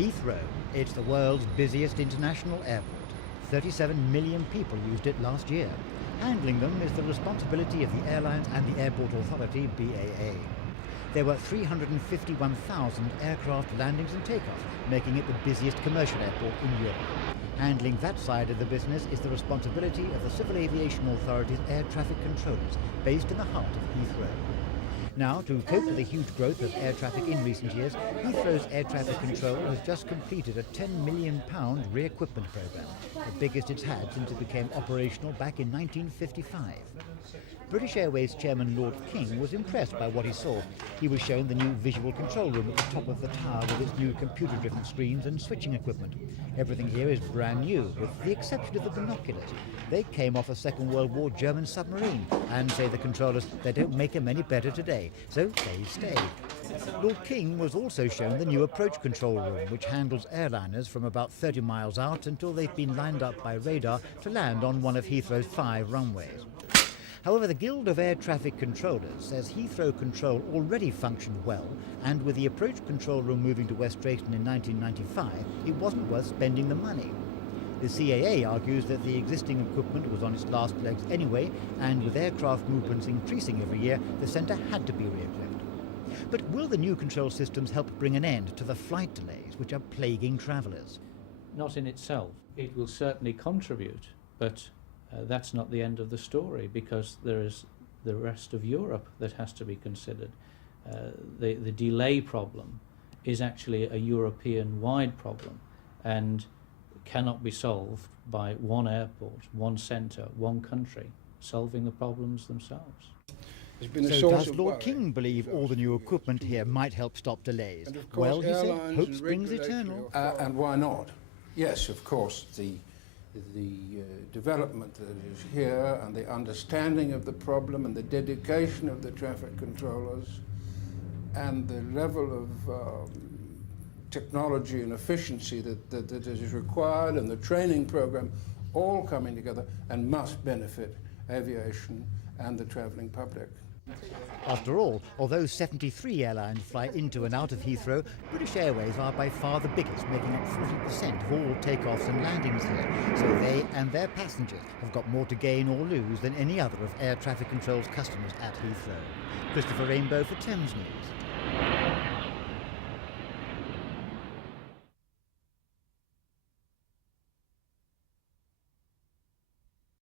Heathrow, it's the world's busiest international airport. 37 million people used it last year. Handling them is the responsibility of the airlines and the Airport Authority, BAA. There were 351,000 aircraft landings and takeoffs, making it the busiest commercial airport in Europe. Handling that side of the business is the responsibility of the Civil Aviation Authority's air traffic controllers, based in the heart of Heathrow. Now, to cope with the huge growth of air traffic in recent years, Heathrow's air traffic control has just completed a £10 million re-equipment programme, the biggest it's had since it became operational back in 1955. British Airways chairman Lord King was impressed by what he saw. He was shown the new visual control room at the top of the tower with its new computer-driven screens and switching equipment. Everything here is brand new, with the exception of the binoculars. They came off a Second World War German submarine, and say the controllers, they don't make them any better today, so they stay. Lord King was also shown the new approach control room, which handles airliners from about 30 miles out until they've been lined up by radar to land on one of Heathrow's 5 runways. However, the Guild of Air Traffic Controllers says Heathrow Control already functioned well, and with the approach control room moving to West Drayton in 1995, it wasn't worth spending the money. The CAA argues that the existing equipment was on its last legs anyway, and with aircraft movements increasing every year, the centre had to be re-equipped. But will the new control systems help bring an end to the flight delays which are plaguing travellers? Not in itself. It will certainly contribute, but that's not the end of the story, because there is the rest of Europe that has to be considered. The delay problem is actually a European-wide problem and cannot be solved by one airport, one centre, one country solving the problems themselves. So does Lord King believe all the new equipment here might help stop delays? Well, he said, hope springs eternal. And why not? Yes, of course, the development that is here and the understanding of the problem and the dedication of the traffic controllers and the level of technology and efficiency that is required and the training program all coming together and must benefit aviation and the travelling public. After all, although 73 airlines fly into and out of Heathrow, British Airways are by far the biggest, making up 40% of all takeoffs and landings here. So they and their passengers have got more to gain or lose than any other of Air Traffic Control's customers at Heathrow. Christopher Rainbow for Thames News.